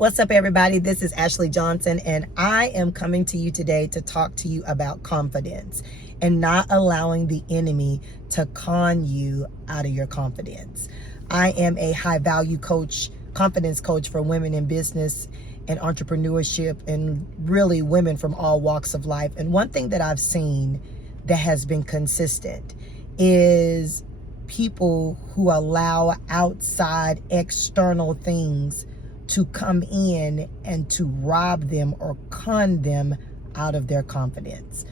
What's up, everybody? This is Ashley Johnson, and I am coming to you today to talk to you about confidence and not allowing the enemy to con you out of your confidence. I am a high-value coach, confidence coach for women in business and entrepreneurship, and really women from all walks of life. And one thing that I've seen that has been consistent is people who allow outside external things to come in and to rob them or con them out of their confidence.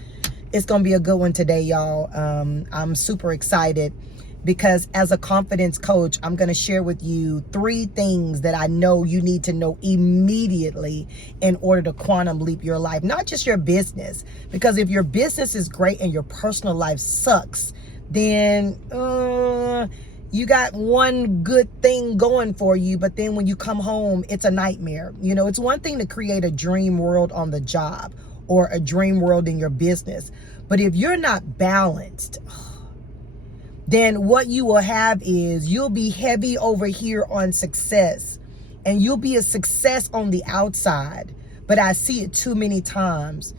It's gonna be a good one today, y'all. I'm super excited because as a confidence coach, I'm gonna share with you 3 things that I know you need to know immediately in order to quantum leap your life, not just your business. Because if your business is great and your personal life sucks, then you got one good thing going for you, but then when you come home, it's a nightmare. You know, it's one thing to create a dream world on the job or a dream world in your business. But if you're not balanced, then what you will have is you'll be heavy over here on success, and you'll be a success on the outside. But I see it too many times,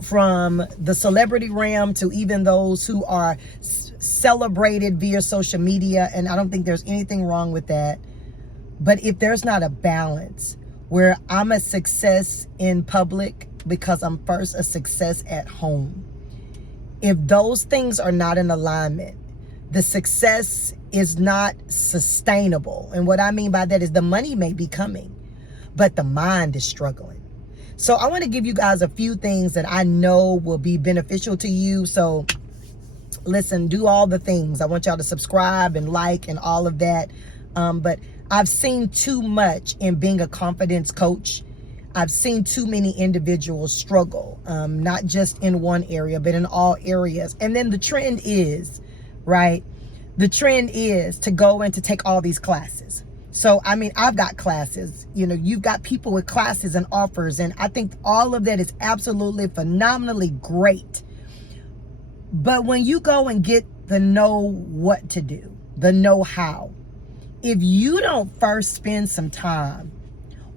from the celebrity realm to even those who are celebrated via social media. And I don't think there's anything wrong with that. But if there's not a balance where I'm a success in public because I'm first a success at home, if those things are not in alignment, the success is not sustainable. And what I mean by that is the money may be coming, but the mind is struggling. So I want to give you guys a few things that I know will be beneficial to you. So listen, do all the things. I want y'all to subscribe and like and all of that. But I've seen too much in being a confidence coach. I've seen too many individuals struggle, not just in one area, but in all areas. And then the trend is, right? The trend is to go and to take all these classes. So, I mean, I've got classes, you know, you've got people with classes and offers, and I think all of that is absolutely phenomenally great. But when you go and get the know what to do, the know how, if you don't first spend some time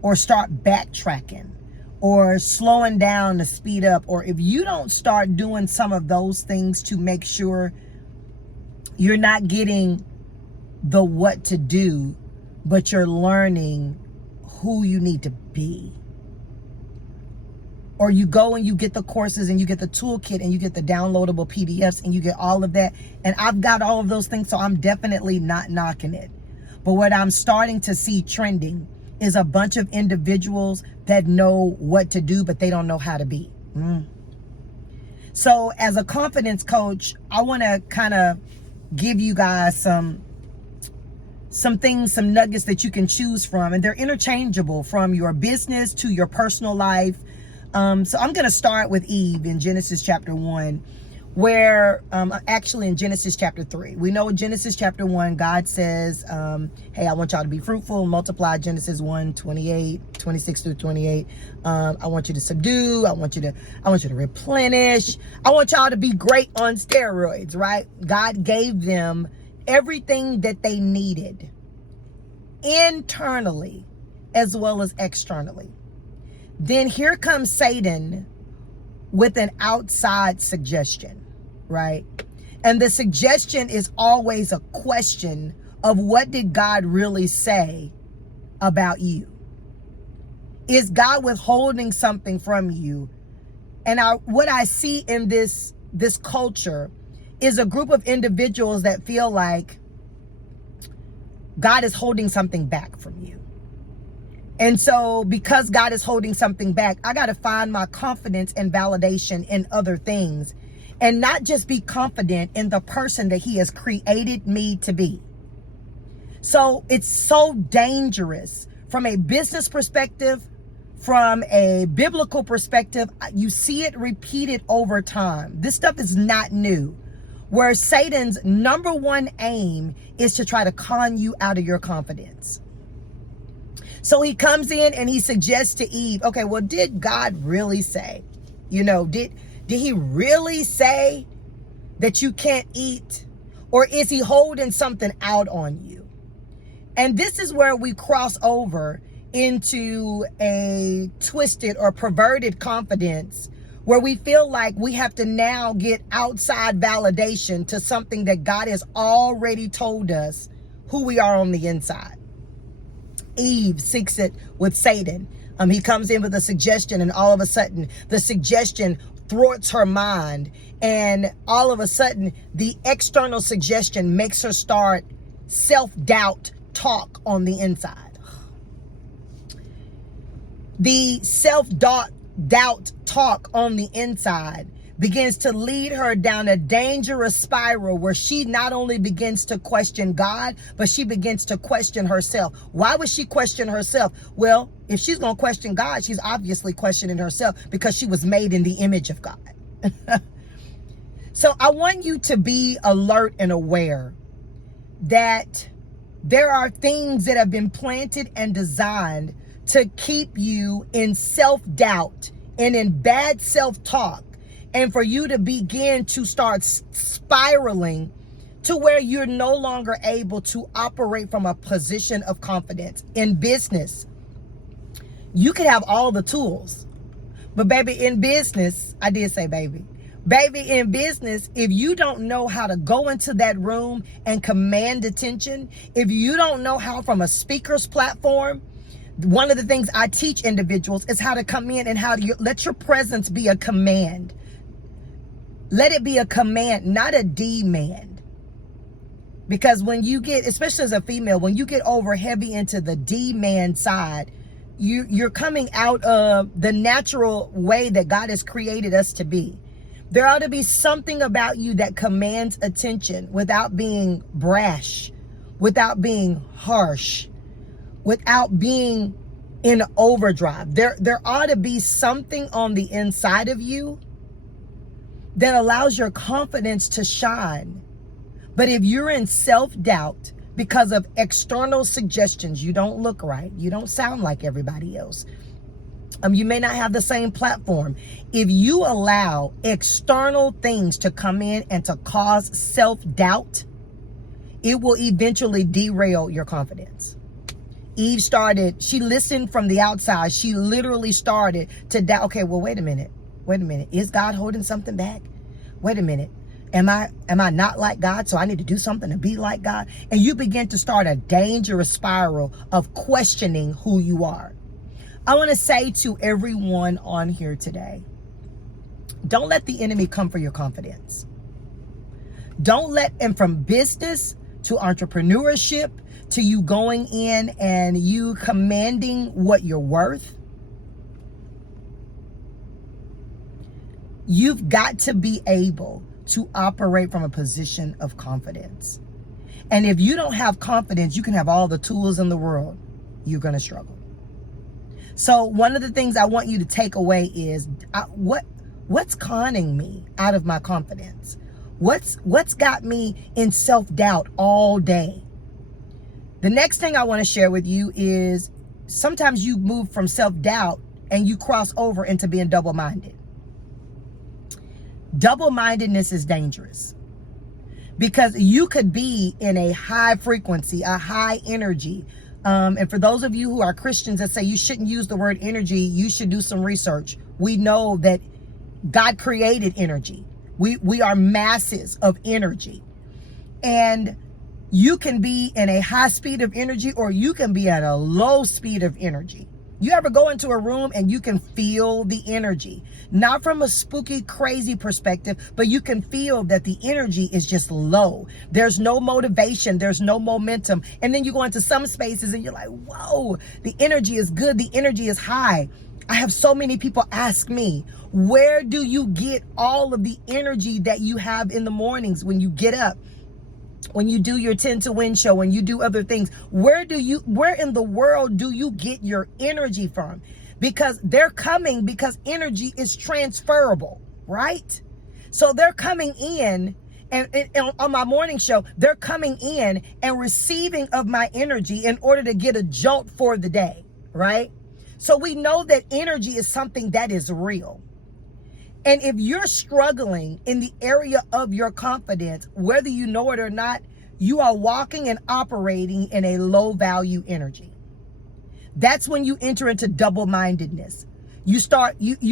or start backtracking or slowing down to speed up, or if you don't start doing some of those things to make sure you're not getting the what to do, but you're learning who you need to be. Or you go and you get the courses and you get the toolkit and you get the downloadable PDFs and you get all of that. And I've got all of those things, so I'm definitely not knocking it. But what I'm starting to see trending is a bunch of individuals that know what to do, but they don't know how to be. So as a confidence coach, I want to kind of give you guys some things, some nuggets that you can choose from, and they're interchangeable from your business to your personal life. So I'm going to start with Eve in Genesis chapter 1, where actually in Genesis chapter 3, we know in Genesis chapter 1, God says, hey, I want y'all to be fruitful, multiply. Genesis 1:26 through 28. I want you to subdue. I want you to replenish. I want y'all to be great on steroids, right? God gave them everything that they needed internally as well as externally. Then here comes Satan with an outside suggestion, right? And the suggestion is always a question of, what did God really say about you? Is God withholding something from you? And what I see in this culture is a group of individuals that feel like God is holding something back from you. And so because God is holding something back, I got to find my confidence and validation in other things, and not just be confident in the person that he has created me to be. So it's so dangerous from a business perspective, from a biblical perspective. You see it repeated over time. This stuff is not new, where Satan's number one aim is to try to con you out of your confidence. So he comes in and he suggests to Eve, okay, well, did God really say, you know, did he really say that you can't eat? Or is he holding something out on you? And this is where we cross over into a twisted or perverted confidence where we feel like we have to now get outside validation to something that God has already told us who we are on the inside. Eve seeks it with Satan. He comes in with a suggestion, and all of a sudden the suggestion thwarts her mind, and all of a sudden the external suggestion makes her start self-doubt talk on the inside. The self-doubt talk on the inside begins to lead her down a dangerous spiral where she not only begins to question God, but she begins to question herself. Why would she question herself? Well, if she's going to question God, she's obviously questioning herself because she was made in the image of God. So I want you to be alert and aware that there are things that have been planted and designed to keep you in self-doubt and in bad self-talk, and for you to begin to start spiraling to where you're no longer able to operate from a position of confidence. In business, you could have all the tools, but baby, in business, I did say baby, in business, if you don't know how to go into that room and command attention, if you don't know how from a speaker's platform, one of the things I teach individuals is how to come in and how to let your presence be a command. Let it be a command, not a demand. Because when you get, especially as a female, when you get over heavy into the demand side, you're coming out of the natural way that God has created us to be. There ought to be something about you that commands attention without being brash, without being harsh, without being in overdrive. There ought to be something on the inside of you that allows your confidence to shine. But if you're in self-doubt because of external suggestions, you don't look right, you don't sound like everybody else, you may not have the same platform. If you allow external things to come in and to cause self-doubt, it will eventually derail your confidence. Eve she listened from the outside. She literally started to doubt. Okay, well, wait a minute. Is God holding something back? Wait a minute. Am I not like God? So I need to do something to be like God. And you begin to start a dangerous spiral of questioning who you are. I want to say to everyone on here today, don't let the enemy come for your confidence. And from business to entrepreneurship to you going in and you commanding what you're worth, you've got to be able to operate from a position of confidence. And if you don't have confidence, you can have all the tools in the world, you're going to struggle. So one of the things I want you to take away is what's conning me out of my confidence? What's got me in self-doubt all day? The next thing I want to share with you is sometimes you move from self-doubt and you cross over into being double-minded. Double-mindedness is dangerous because you could be in a high frequency, a high energy. And for those of you who are Christians that say you shouldn't use the word energy, you should do some research. We know that God created energy. We are masses of energy. And you can be in a high speed of energy or you can be at a low speed of energy. You ever go into a room and you can feel the energy? Not from a spooky, crazy perspective, but you can feel that the energy is just low. There's no motivation. There's no momentum. And then you go into some spaces and you're like, whoa, the energy is good. The energy is high. I have so many people ask me, where do you get all of the energy that you have in the mornings when you get up? When you do your 10 to Win show, when you do other things, where in the world do you get your energy from? Because they're coming because energy is transferable, right? So they're coming in and on my morning show, they're coming in and receiving of my energy in order to get a jolt for the day, right? So we know that energy is something that is real. And if you're struggling in the area of your confidence, whether you know it or not, you are walking and operating in a low value energy. That's when you enter into double-mindedness. You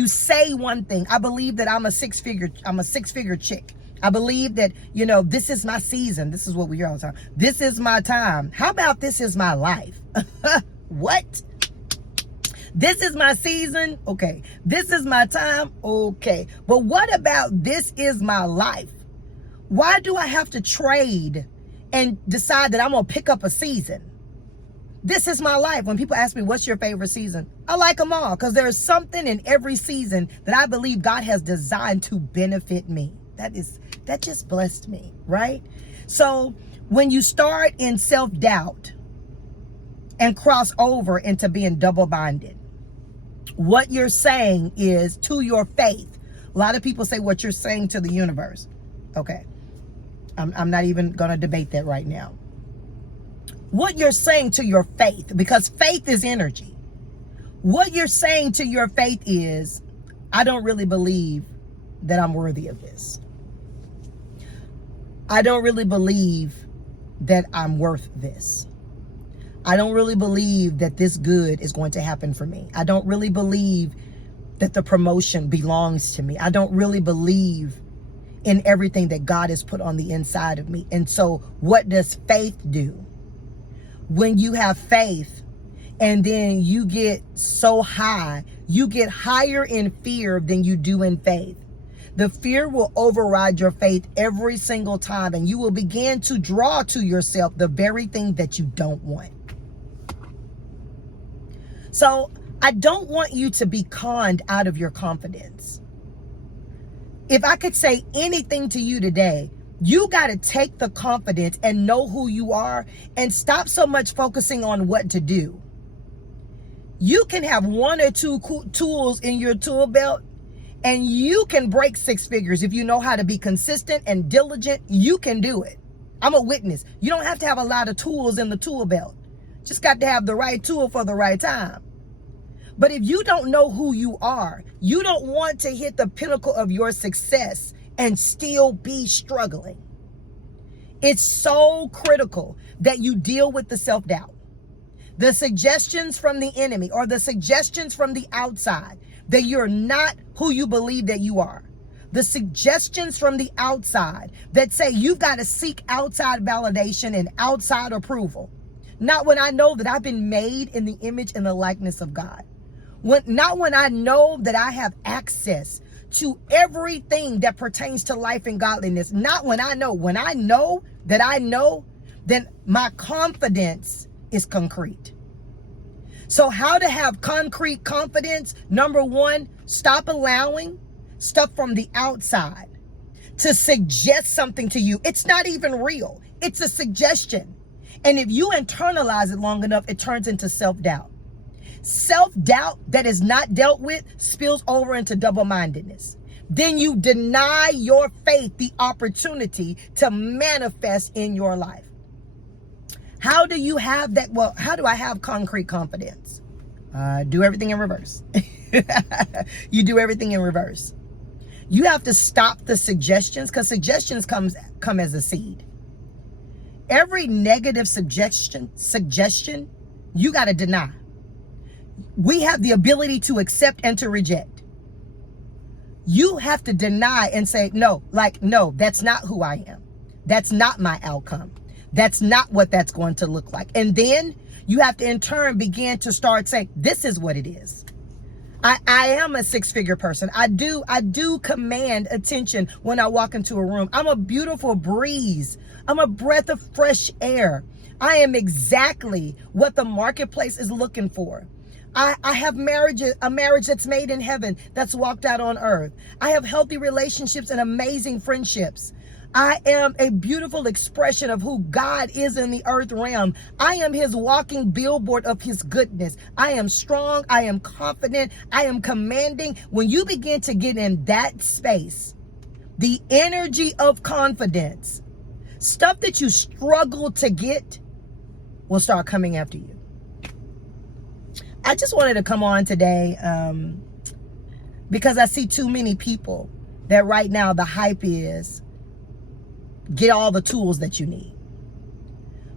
say one thing. I believe that I'm a six-figure chick. I believe that, this is my season. This is what we hear all the time. This is my time. How about this is my life? What? This is my season? Okay. This is my time? Okay. But what about this is my life? Why do I have to trade and decide that I'm going to pick up a season? This is my life. When people ask me, what's your favorite season? I like them all, because there is something in every season that I believe God has designed to benefit me. That just blessed me, right? So when you start in self-doubt and cross over into being double-minded, what you're saying is to your faith. A lot of people say what you're saying to the universe. Okay. I'm not even going to debate that right now. What you're saying to your faith, because faith is energy. What you're saying to your faith is, I don't really believe that I'm worthy of this. I don't really believe that I'm worth this. I don't really believe that this good is going to happen for me. I don't really believe that the promotion belongs to me. I don't really believe in everything that God has put on the inside of me. And so what does faith do? When you have faith and then you get so high, you get higher in fear than you do in faith. The fear will override your faith every single time, and you will begin to draw to yourself the very thing that you don't want. So I don't want you to be conned out of your confidence. If I could say anything to you today, you got to take the confidence and know who you are and stop so much focusing on what to do. You can have one or two tools in your tool belt, and you can break six figures. If you know how to be consistent and diligent, you can do it. I'm a witness. You don't have to have a lot of tools in the tool belt. Just got to have the right tool for the right time. But if you don't know who you are, you don't want to hit the pinnacle of your success and still be struggling. It's so critical that you deal with the self-doubt. The suggestions from the enemy or the suggestions from the outside that you're not who you believe that you are. The suggestions from the outside that say you've got to seek outside validation and outside approval. Not when I know that I've been made in the image and the likeness of God. Not when I know that I have access to everything that pertains to life and godliness. Not when I know. When I know that I know, then my confidence is concrete. So how to have concrete confidence? Number one, stop allowing stuff from the outside to suggest something to you. It's not even real. It's a suggestion. And if you internalize it long enough, it turns into self-doubt. Self-doubt that is not dealt with spills over into double-mindedness. Then you deny your faith the opportunity to manifest in your life. How do you have that? Well, how do I have concrete confidence? Do everything in reverse. You do everything in reverse. You have to stop the suggestions, because suggestions come as a seed. Every negative suggestion, you got to deny. We have the ability to accept and to reject. You have to deny and say, no, that's not who I am. That's not my outcome. That's not what that's going to look like. And then you have to in turn begin to start saying, this is what it is. I am a six-figure person. I do command attention when I walk into a room. I'm a beautiful breeze. I'm a breath of fresh air. I am exactly what the marketplace is looking for. I have a marriage that's made in heaven, that's walked out on earth. I have healthy relationships and amazing friendships. I am a beautiful expression of who God is in the earth realm. I am his walking billboard of his goodness. I am strong. I am confident. I am commanding. When you begin to get in that space, the energy of confidence, stuff that you struggle to get will start coming after you. I just wanted to come on today because I see too many people that right now the hype is get all the tools that you need.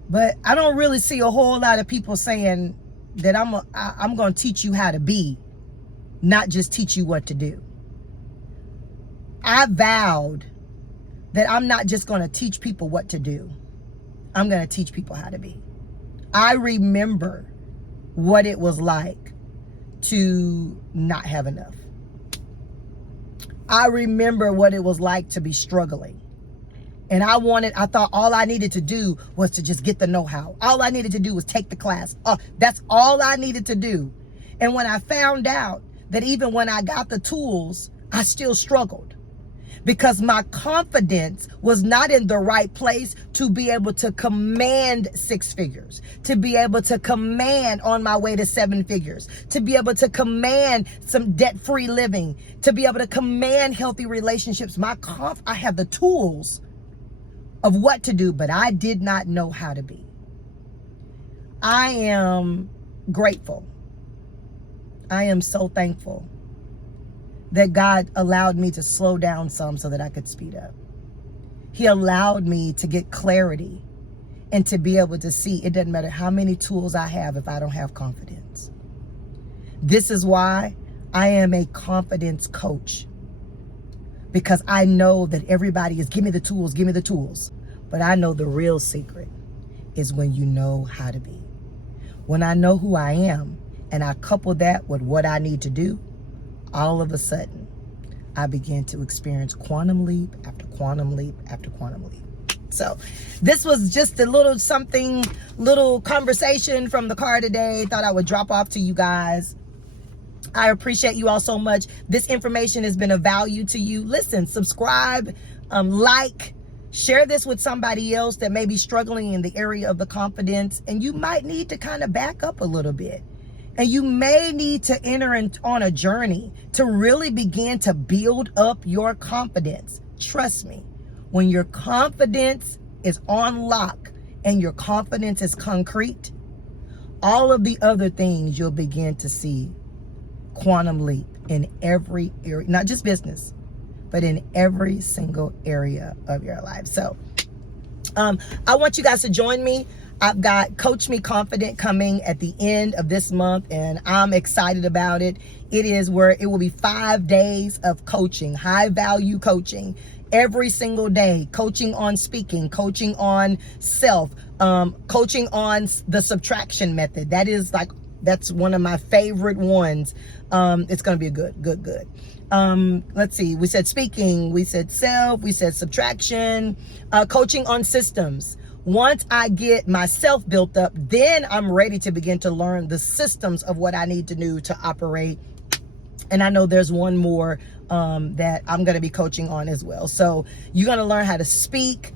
But I don't really see a whole lot of people saying that I'm going to teach you how to be, not just teach you what to do. I vowed that I'm not just going to teach people what to do. I'm going to teach people how to be. I remember what it was like to not have enough. I remember what it was like to be struggling. And I thought all I needed to do was to just get the know-how. All I needed to do was take the class. That's all I needed to do. And when I found out that even when I got the tools, I still struggled, because my confidence was not in the right place to be able to command 6 figures, to be able to command on my way to 7 figures, to be able to command some debt-free living, to be able to command healthy relationships. I have the tools of what to do, but I did not know how to be. I am grateful. I am so thankful that God allowed me to slow down some so that I could speed up. He allowed me to get clarity and to be able to see it doesn't matter how many tools I have if I don't have confidence. This is why I am a confidence coach, because I know that everybody is, give me the tools. But I know the real secret is when you know how to be. When I know who I am and I couple that with what I need to do, all of a sudden, I began to experience quantum leap after quantum leap after quantum leap. So this was just a little conversation from the car today. Thought I would drop off to you guys. I appreciate you all so much. This information has been of value to you. Listen, subscribe, like, share this with somebody else that may be struggling in the area of the confidence. And you might need to kind of back up a little bit. And you may need to enter on a journey to really begin to build up your confidence. Trust me, when your confidence is on lock and your confidence is concrete, all of the other things you'll begin to see quantum leap in every area, not just business, but in every single area of your life. So I want you guys to join me. I've got Coach Me Confident coming at the end of this month, and I'm excited about it. It is where it will be 5 days of coaching, high value coaching, every single day, coaching on speaking, coaching on self, coaching on the subtraction method. That's one of my favorite ones. It's going to be a good. Let's see. We said speaking, we said self, we said subtraction, coaching on systems. Once I get myself built up, then I'm ready to begin to learn the systems of what I need to do to operate. And I know there's one more that I'm going to be coaching on as well. So you're going to learn how to speak,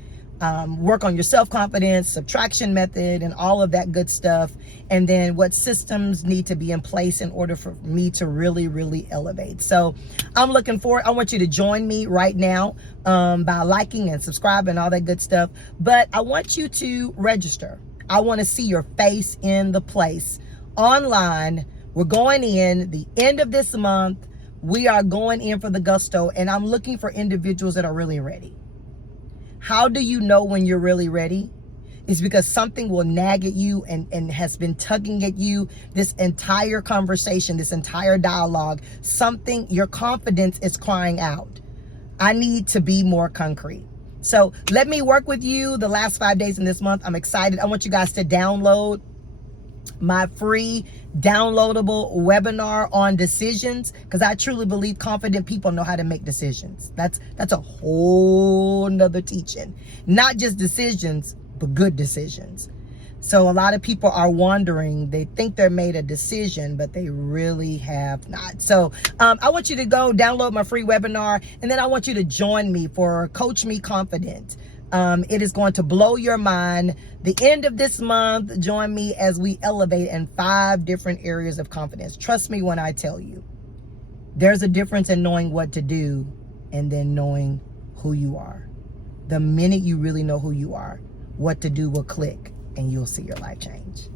work on your self-confidence, subtraction method, and all of that good stuff. And then what systems need to be in place in order for me to really, really elevate. So I'm looking forward. I want you to join me right now by liking and subscribing and all that good stuff. But I want you to register. I want to see your face in the place online. We're going in the end of this month. We are going in for the gusto, and I'm looking for individuals that are really ready. How do you know when you're really ready? It's because something will nag at you and has been tugging at you this entire conversation, this entire dialogue. Your confidence is crying out. I need to be more concrete. So let me work with you the last 5 days in this month. I'm excited. I want you guys to download my free downloadable webinar on decisions, because I truly believe confident people know how to make decisions. That's a whole nother teaching. Not just decisions, but good decisions. So a lot of people are wondering, they think they're made a decision, but they really have not. So I want you to go download my free webinar, and then I want you to join me for Coach Me Confident. It is going to blow your mind. The end of this month, join me as we elevate in 5 different areas of confidence. Trust me when I tell you, there's a difference in knowing what to do and then knowing who you are. The minute you really know who you are, what to do will click and you'll see your life change.